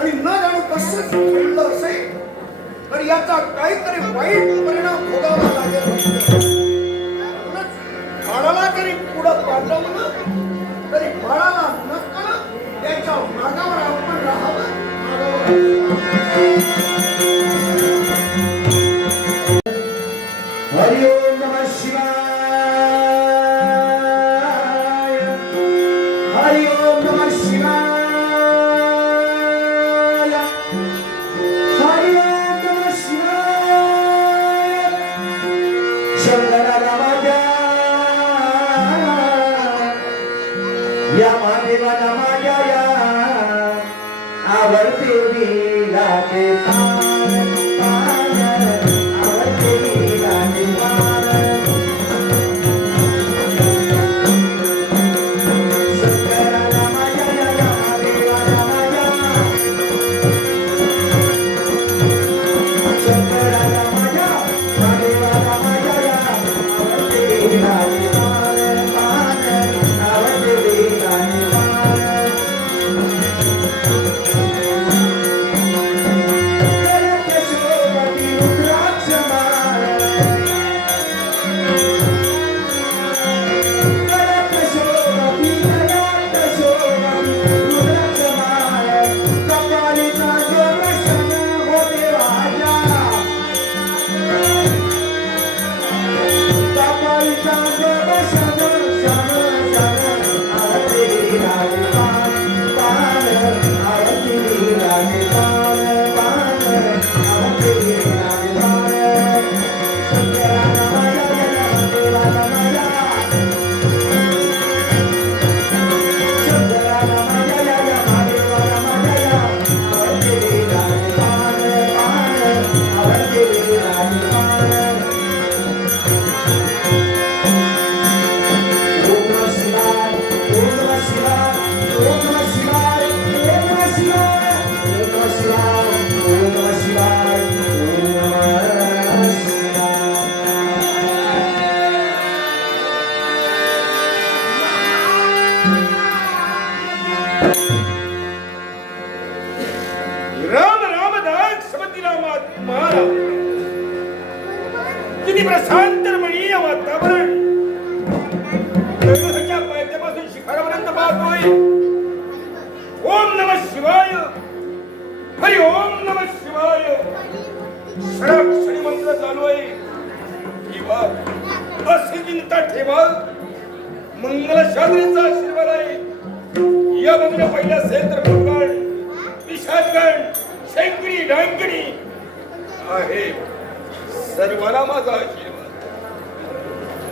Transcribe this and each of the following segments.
आणि न जाणू कसं घडलं असेल तर याचा काहीतरी वाईट परिणाम भोगावा लागेल. बाळाला तरी पुढं पाठवलं तरी बाळाला नकळत त्याच्या मागावर आपण राहावं. हरि ओम नमः शिवाय. हरि ओम नमः शिवाय. हरि ओम नमः शिवाय. शंकराला माझ्या या महादेवाला माझ्या या आवडते विलाते प्रशांतरमणीय वातावरण पायथ्यापासून शिखरापर्यंत पाहतोय. ओम नमः शिवाय. हरि ओम नमः शिवाय. क्षणी मंत्र चालू आहे. अशी चिंता ठेवा. मंगलशास्त्रीचा आशीर्वाद आहे. या बंगल्या पहिल्या असेल तर भगवान पिशाचगण शेंकडी डांकडी आहे. सर्वांना माझा आशीर्वाद.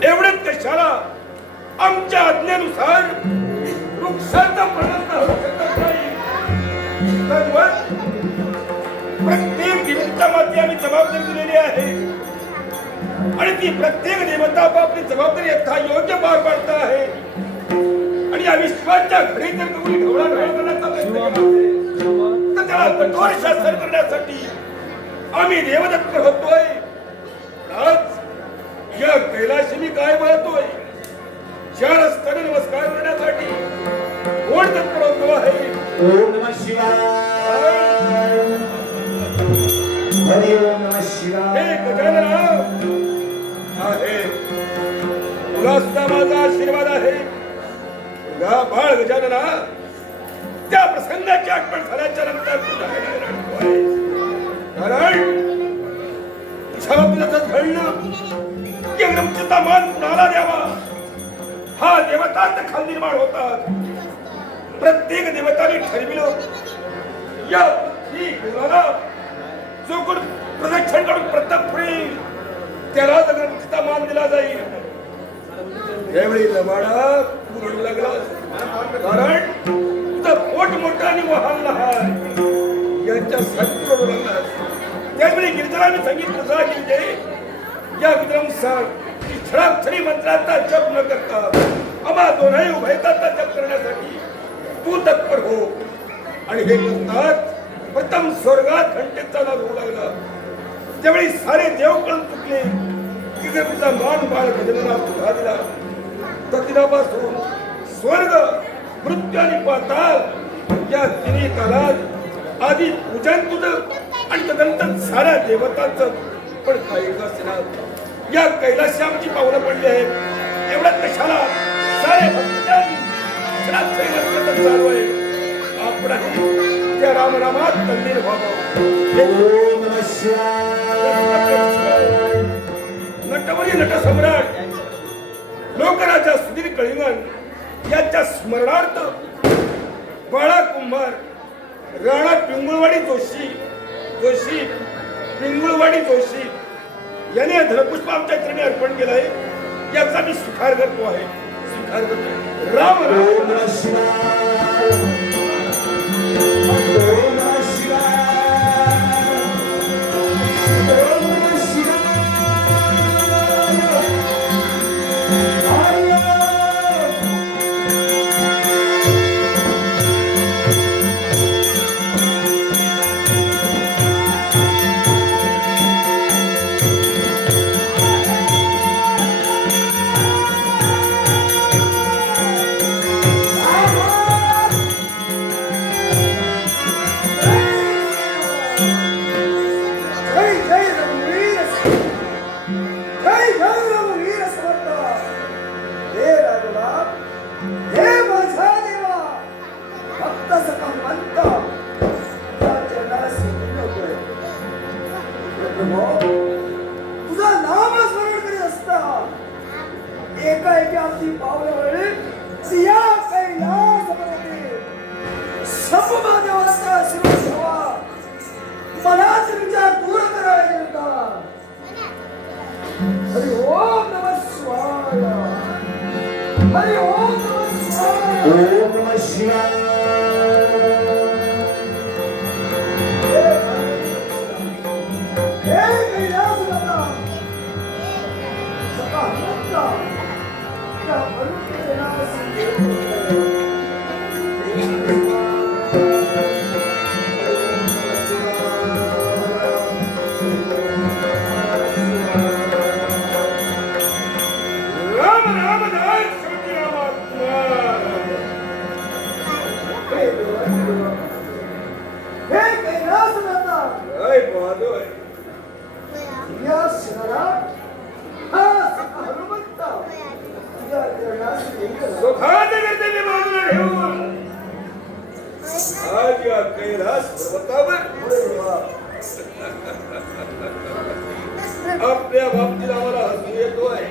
एवढंच कशाला आमच्या आज्ञेनुसार वृक्षाचा प्रयत्न होऊ शकत नाही. प्रत्येक देवता माती आम्ही जबाबदारी दिलेली आहे आणि ती प्रत्येक देवता आपली जबाबदारी यथायोग्य पार पाडत आहे. आणि या विश्वाच्या घरी जर कोणी ढवळा करण्याचा प्रयत्न केला तर त्याला कठोर शासन करण्यासाठी आम्ही देवदत्त होतोय. आज या कैलाशी मी काय बोलतोय. 4 स्तन नमस्कार करण्यासाठी कोण तत्पर होतो आहे. ओम नमः शिवाय. हरि ओम नमः शिवाय. हे गजानन आहे. तुला सुद्धा माझा आशीर्वाद आहे. तुला बाळ गजानना त्या प्रसंगाची आठवण झाल्याच्या नंतर तुझा कारण तुझं घडलं की एकदम मान कुणाला द्यावा हा देवतांत खाल निर्माण होतात. प्रत्येक देवताने ठरविलं या गुणाला जो कोण प्रदक्षिण करून प्रत्येक पुढे त्याला जगता मान दिला जाईल. त्यावेळी लबाडा पूर्ण लागला कारण तुझं पोट मोठं आणि वाहन लहान यांच्यासाठी रडू लागला. त्यावेळी गिरिजनाने सांगितलं जा की या विद्रंसार क्षणाक्षणी मंत्राचा जप न करता आम्हा दोन्ही उभयताचा जप करण्यासाठी तू तत्पर हो. आणि हे म्हणतात प्रथम स्वर्गात घंटेचा नाद होऊ लागला. त्यावेळी सारे देव कळून चुकले की जर तुझा मान बाळ गजाननाला पुन्हा दिला तर तिनापासून स्वर्ग मृत्यू आणि पाताळ या तिन्ही कालात आधी पूजन तुझं आणि तदनंतर साऱ्या देवतांचं. पण काही नसणार या कैलाशी आमची पावलं पडली आहेत. एवढ्यात कशाला सारे भक्तजन चालू आहे. आपणही त्या रामनामात तल्लीन व्हावं. नटवरी नटसम्राट लोकराजा सुधीर कळिंगण यांच्या स्मरणार्थ बाळा कुंभार राणा पिंगुळवाडी जोशी याने धनपुष्प आमच्या चरणी अर्पण केलं आहे. याचा मी स्वीकार करतो आहे. स्वीकार करतो. राम राम तुझा नाम स्मरण करीत असता एकाएकी आमची पावलं वळली. सिया कैलास पर्वते संभमा देवाचा आशीर्वाद घ्यावा. मनात विचार दूर करायचे होता. हरी ओम नमः शिवाय. हरी ओम नमः शिवाय. ओम नमः शिवाय. आपल्या बाबतीत आम्हाला हसू येतो आहे.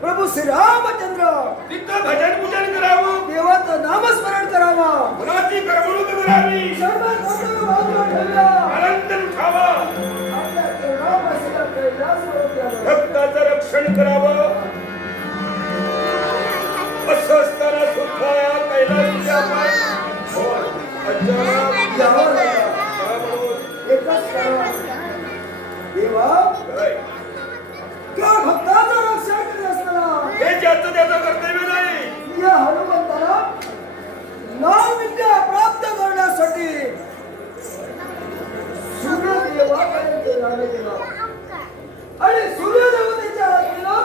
प्रभू श्री रामचंद्र तिथं भजन पूजन करावं. देवाचं नामस्मरण करावा. गुणाची करमणूक करावी. सर्व कर्तव्य बाजूला ठेवला. आनंद उठावा. आपल्या चरणापाशीला कैलासवर द्यावं. भक्ताचं रक्षण करावं. असं असताना सुद्धा या कैलासच्या द्यावं लागलं. एकच कारण देवा त्या भक्ताचं रक्षण करीत असताना हे ज्याचं त्याचं कर्तव्य नाही. या हनुमंताला नाम विद्या प्राप्त करण्यासाठी सूर्यदेवाकडे गेल्याने गेला आणि सूर्यदेवतेच्या आज्ञेला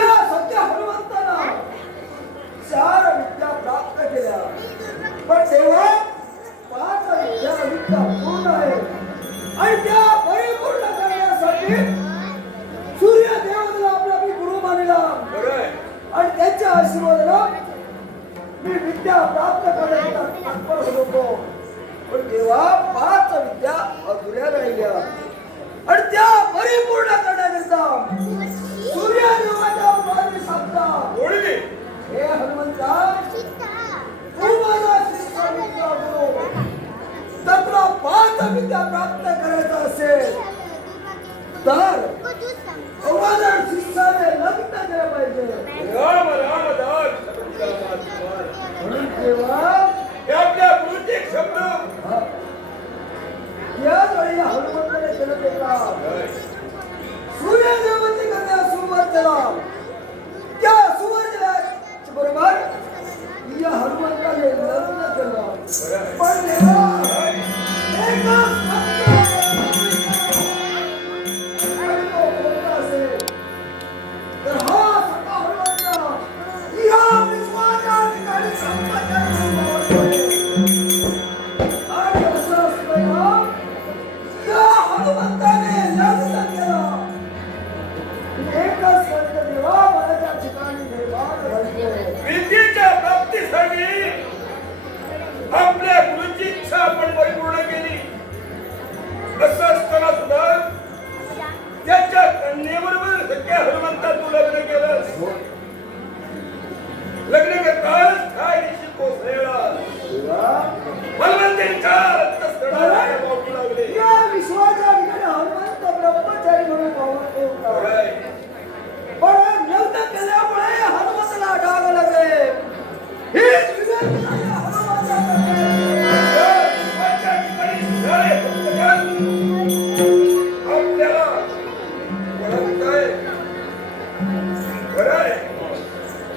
या सत्य हनुमंताला 4 विद्या प्राप्त केल्या. पण तेव्हा 5 विद्या पूर्ण आहे आणि त्या परिपूर्ण करण्यासाठी सूर्यदेवाला आपला मी गुरु मानला आणि त्यांच्या आशीर्वादानं मी विद्या प्राप्त करण्याचा तत्पर होतो. पण तेव्हा 5 विद्या अधुऱ्या राहिल्या आणि त्या परिपूर्ण करण्याकरता सूर्यदेवाच्या उभारणी साधला. हे हनुमंता तू माझा शिष्य मित्र हो. तर तुला 5 विद्या प्राप्त करायचा असेल तर अवधान शिष्याने लग्न केलं पाहिजे. राम राम दास म्हणून तेव्हा हे आपल्या गुरुचे एक शब्द याच वेळी हनुमंताने केलं केला. सूर्यदेवते कन्या सुवर्चला त्या सुवर्चला बरोबर या हनुमंताने लग्न केलं. पण तर हा सखा हनुमंत खरंय. पण लग्न केल्यामुळे हनुमंताला डाग लागले. ही विवेचना या हनुमंताकडे. देवाच्या ठिकाणी झाले भक्तजन. आपल्याला ओळखताय. खरंय.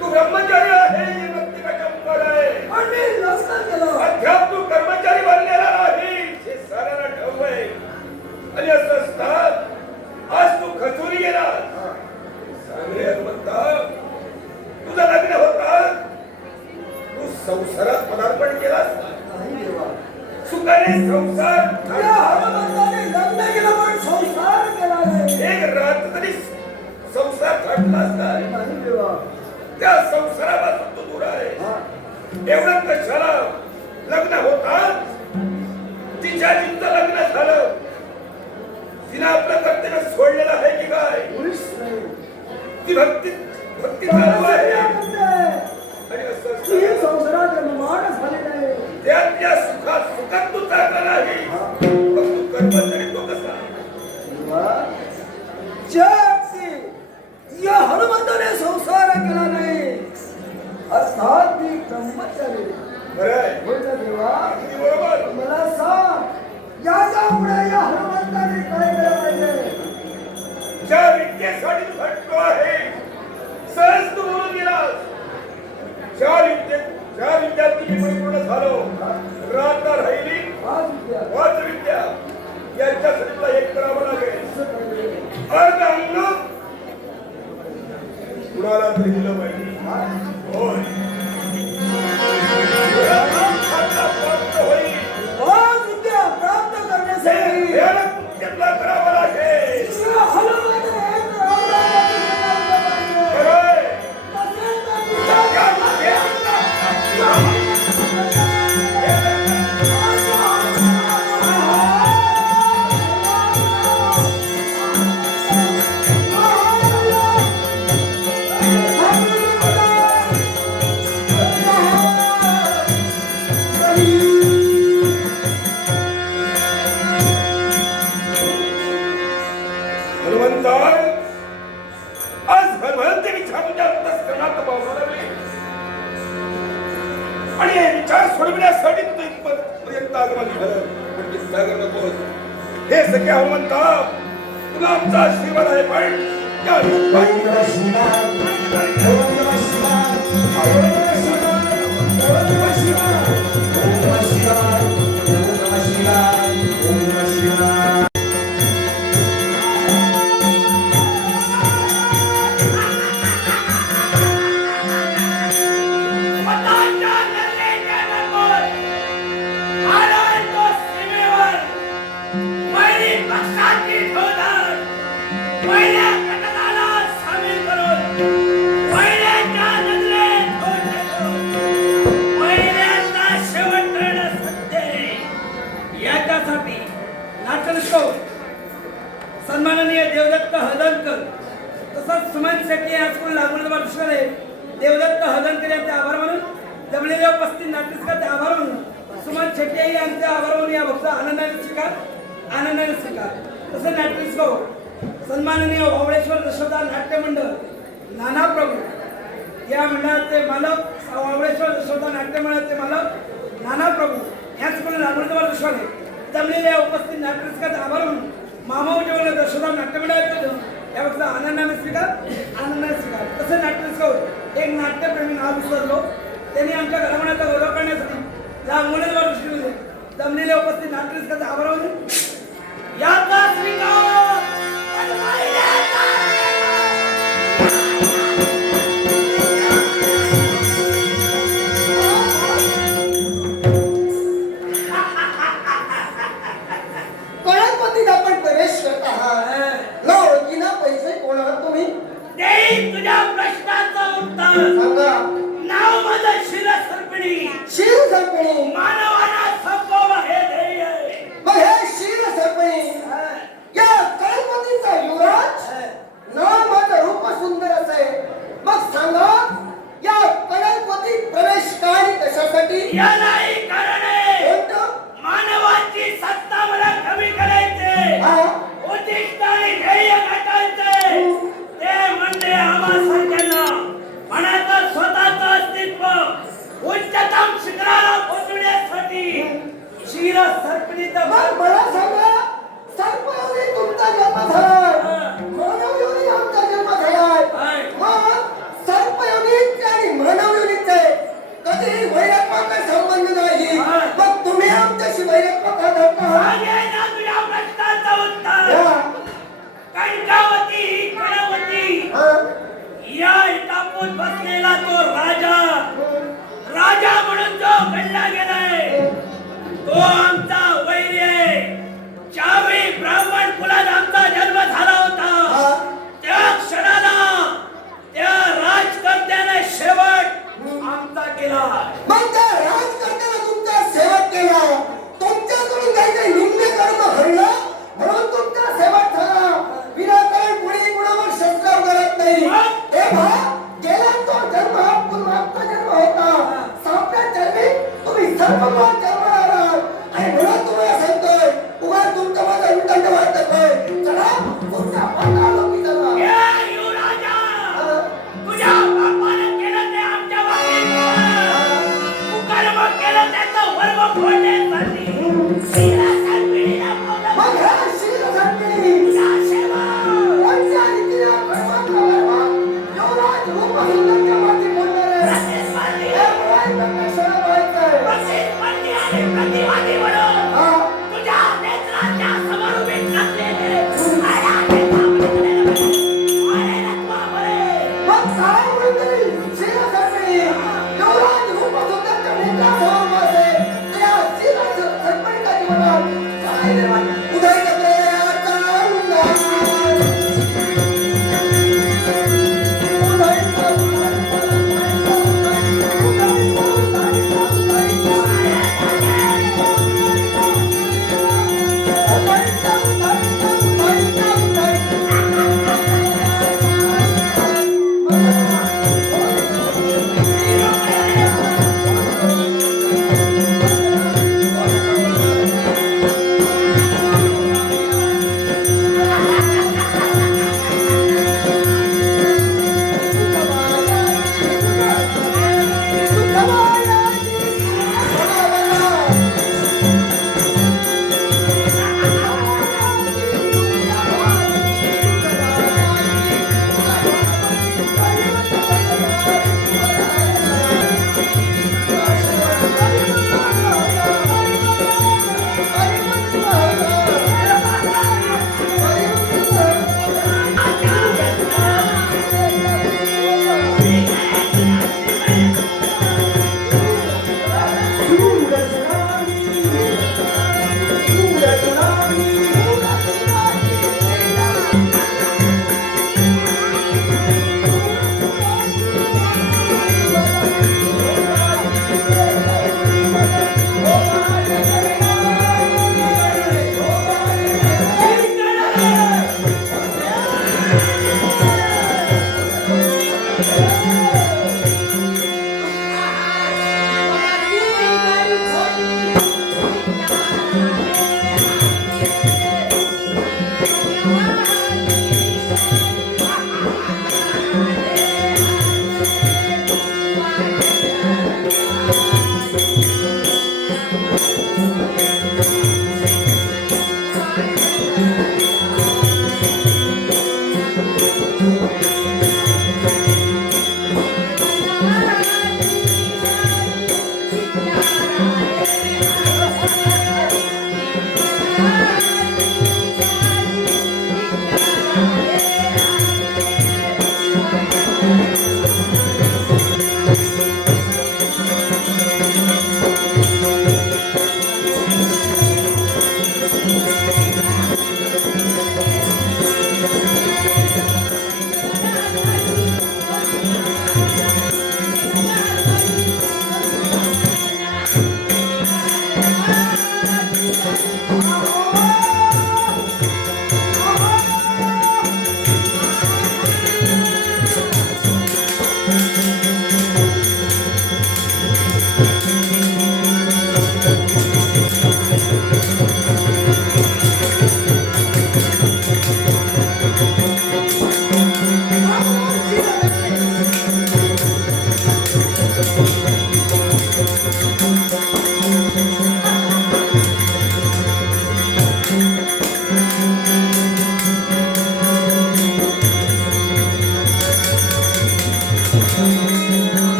तू ब्रह्मचारी आहे ही प्रत्येकाच्या मुखात आहे. पण मी लग्न केलं. अद्याप तू कर्मचारी बनलेला नाही हे साऱ्यांना ठाऊक आहे. आणि असं असतात आज तू खचून गेला. सांगरे हनुमंता, तुझं लग्न होतं, तू संसारात पदार्पण केलास. नाही देवा. सुखाने संसार या हनुमंताने लग्न केलं पण संसार केला नाही. एक रात्र तरी संसार थाटलास नाही. नाही देवा. त्या संसारापासून तू दूर आहे. हा. एवढं कशाला लग्न होतात तिच्या जिंचं लग्न झालं. तिनं आपलं कर्तव्य सोडलेलं आहे की काय? मुळीच नाही. ती भक्ती भक्ती चालू आहे. करते. आणि असं ही असतं. संसारात निर्माण झाले नाही. त्या सुखात सुखात तू चालला नाही. मग तू कर्मचारी तो कसा? देवा, ज्या व्यक्ती या हनुमंताने संसार केला नाही अर्थात ती ब्रह्मचारी. खरंय. होय ना देवा? अगदी बरोबर. मला सांग याच्यामुळे या हनुमंताने काय केलं पाहिजे? ज्या विद्येसाठी तू भटतो आहे सहज तू बोलून गेलास. ज्या विद्यार्थी मी परिपूर्ण झालो राहता राहिली आज विद्या वाच विद्या यांच्यासाठी तुला एक करावं लागेल. असं पाहिजे. अर्ध अंग कुणाला तरी दिलं पाहिजे. होय. प्राप्त होईल. आज विद्या प्राप्त करण्यासाठी भयानक मुक्त्यातला करावं लागेल. या हनुमंताने एक रावणाला दिलं पाहिजे. खरंय. नसेल तर विद्या हनुमंता, आज हनुमंत विचार तुझ्या अंतःकरणात पावसा लागले आणि हे विचार सोडविण्यासाठी तू इथपर्यंत आगमन झालं. पण चिंता करू नकोस. हे सगळे हनुमंता, तुला आमचा आशीर्वाद आहे. पण या सन्माननीय देवदत्त हदनकर तसंच सुमन शेट्टी हायस्कूल लागवड वर्षाले देवदत्त हदनकर यांचे आभार मानून जमलेल्या उपस्थित नाट्यकारांचे आभार मानून सुमन शेट्टी यांचे आभार मानून या भक्त आनंदाने स्वीकार तसं नाट्यस्को सन्माननीय वावळेश्वर दशोदा नाट्य मंडळ नाना प्रभू या मंडळाचे मालक वावळेश्वर दशोदा नाट्य मंडळाचे मालक नाना प्रभू हायस्कूल लागवड वर्षाले जमलेल्या उपस्थित नाट्यकारांचे आभार मानून मामा उद्योगाला दर्शना नाट्यमंडळाचे या फक्त आनंदाने स्वीकार तसं नाट्यस्कोर एक नाट्यप्रेमी नाव विसरलो त्यांनी आमच्या घरामण्याचा गौरव करण्यासाठी या अंगणवाडी दृष्टीमध्ये जमलेल्या उपस्थित नाट्यस्काचा आभार मानून याचा स्वीकार गणपतीत आपण प्रवेश करत आहात. ना ओळखीना पैसे कोण आहात तुम्ही? तुझ्या प्रश्नाचं उत्तर सांगा. नाव माझं शिरसर्पिणी शिर सर्पिणी. मानवाला संपव हे ध्येय मग हे शिर सर्पिणी या गणपतीचा युवराज नाव माझं रूप सुंदर असे. मग सांगा या गणपती प्रवेश काय कशासाठी? या नाही कारण आहे कोणतं? मानवाची सत्ता मला कमी करायचे हा? उद्दिष्ट आणि ध्येय गाठायचे तो राजा राजा म्हणून जो घडला गेलाय तो आमचा वैरी आहे. ज्यावेळी ब्राह्मण कुलात आमचा जन्म झाला होता त्या क्षणाला त्या राजकर्त्याने शेवट आमचा केला. मग त्या राजकर्त्याने तुमचा सेवक केला, तुमच्याकडून काही निम्न कर्म घडलं म्हणून तुमचा सेवक झाला. विनाकारण कोणी कुणावर शस्त्र करत नाही. तेव्हा गेला तो जन्म हा पुन्हा जन्म होता. सापड्या जन्मी तुम्ही सर्वमान जन्माला आलात आणि म्हणून तुम्हाला सांगतोय उगा तुमचा माझा उलट वाटतोय. चला तुमच्या पाताला मी चला. ए युवराजा, तुझ्या बापाने केलं ते आमच्या वाटेत कुकर्म केलं त्याचं वर्ग फोडण्यासाठी शिरासार पिढीला बोलवलं. मग ह्या शिरसंपी तुझा सेवा कोणत्या रीतीने परमात्मा बरोबर युवराज रूप सुंदरच्या माती बोलणारे प्रतिस्पर्धी हे मुळात कशाला व्हायचंय? प्रतिस्पर्धी आणि प्रतिवादी म्हणून हा तुझ्या नेत्राच्या समोर उभे टाकलेले आयाने थांबलेले अरे रत्नावरे. मग काय म्हणतोय शिरसंपी युवराज रूप सुंदरच्या नेत्रासमोर बसे त्या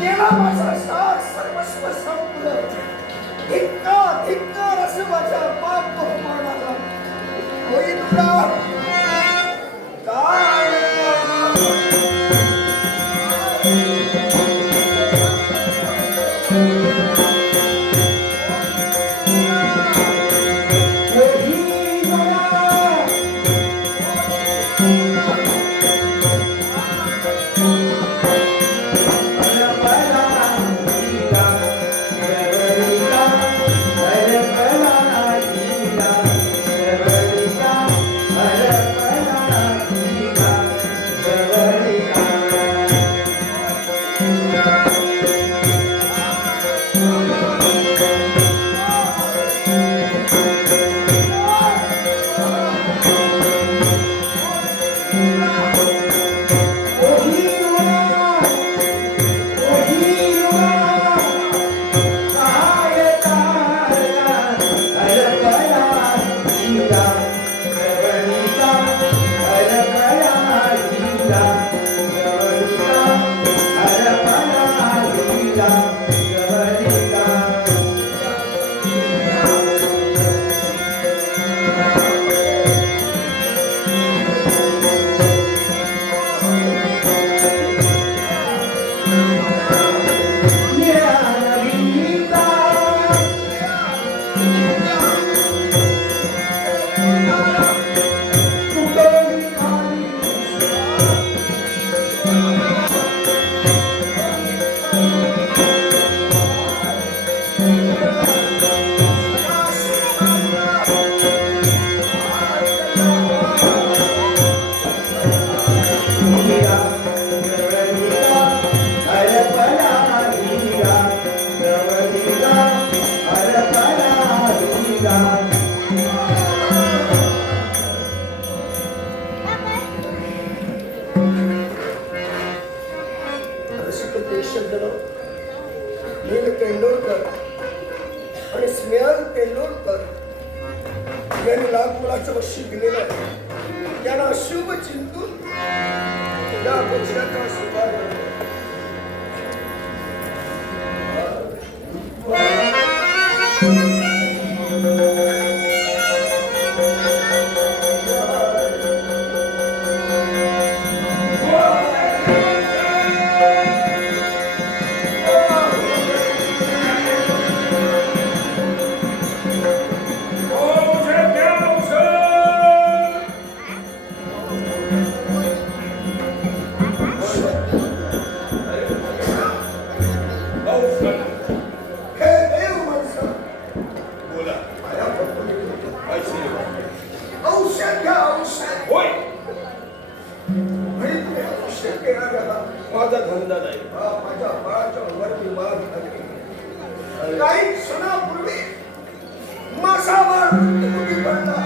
गेला माझा सार सर्वस्व संपलं. धिक्कार धिक्कार असं माझ्या बाप म्हणाला. होई तुला काय पेंडोरकर आणि स्नेहल पेंडोरकर यांनी लाख मुलाचं बक्षीस दिलेलं आहे. त्यांना शुभ चिंतून या पक्षाचा स्वीकार करतो. माझा धंदा नाही. माझ्या बाळाच्या अंगावरती मार घातली. काही क्षणापूर्वी मासावर तुम्ही पडला.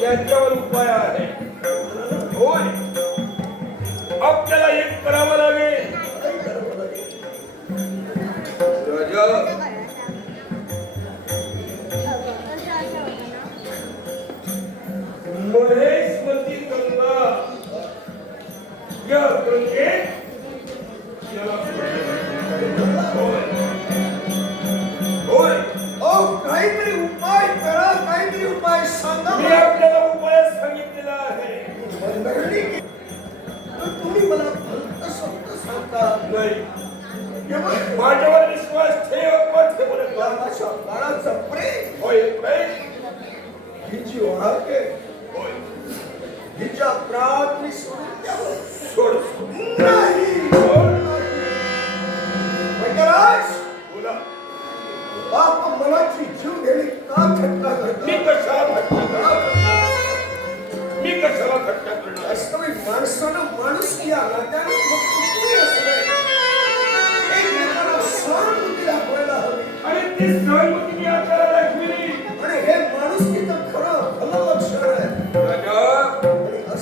त्यांच्यावर उपाय आहे. होय, आपल्याला एक करावं लागेल. राजा, महेशमती गंगा या गंगेत होय, काहीतरी उपाय करा, काहीतरी उपाय सांगा. मी आपल्याला उपाय सांगितलेला आहे. तुम्ही मला फक्त शब्द सांगता नाही, माझ्यावर विश्वास ठेव ठेवू नका. माझ्या बाळाचं प्रेम होय, प्रेम हिची ओळख होय, हिच्या प्रात मी सोडून द्यावं. सोड. नाही वैद्यराज, बोला. बाप मनाची जीव घेणे का खटका मी करतो? कशाला खटका करणार? वास्तविक माणसानं माणूस या नात्याने मग कुठली असते एकमेकांना सहानुभूती दाखवायला हवी. आणि ती सहानुभूती मी आपल्याला दाखविली. आणि हे माणुसकीचं खरं भलं लक्षण आहे. राजा, आणि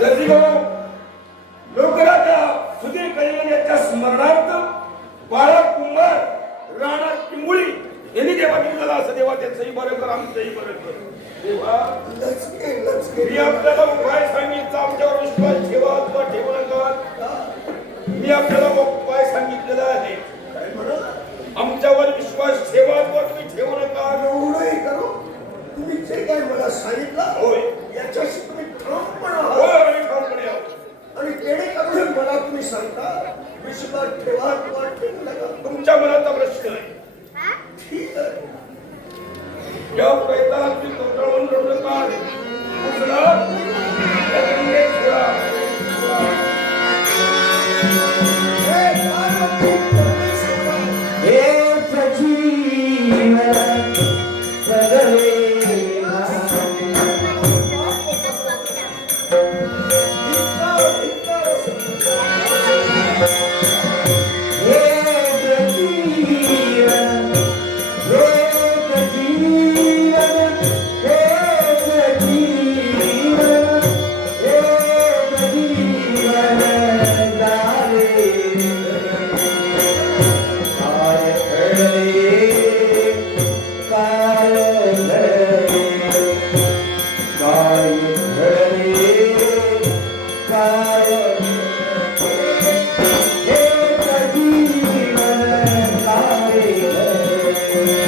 जसी लोकराजा सुधीर कल्याण याच्या स्मरणार्थ बाळा कुंभार राणा किंबुळी यांनी देवा दिलेला असं देवा त्यांचंही बरं कर आमचंही बरं कर देवा मी आपल्याला उपाय सांगितला आमच्यावर विश्वास ठेवा अथवा ठेवू नका मी आपल्याला उपाय सांगितलेला आहे काय म्हणत आमच्यावर विश्वास ठेवा अथवा तुम्ही ठेवू नका एवढंही करू तुम्ही जे काय मला सांगितलं होय याच्याशी तुम्ही ठामपणे होय आहात आम्ही ठामपणे आहोत. आणि जेणेकरून मला तुम्ही सांगता विश्वास ठेवा किंवा ठेवू नका तुमच्या मनाचा प्रश्न आहे ठीक आहे या प्रयत्नाला तुम्ही कंटाळून रडू नका दुसरा या गंगेत सोडा. हे पार्वती परमेश्वरा, हे सजीवन सगळे धिक्कार, धिक्कार असो. हे सजीवन हे सजीवन हे सजीवन हे सजीवन गावे काय घडले काय घडले काय घडले काय हे सजीवन काय घडले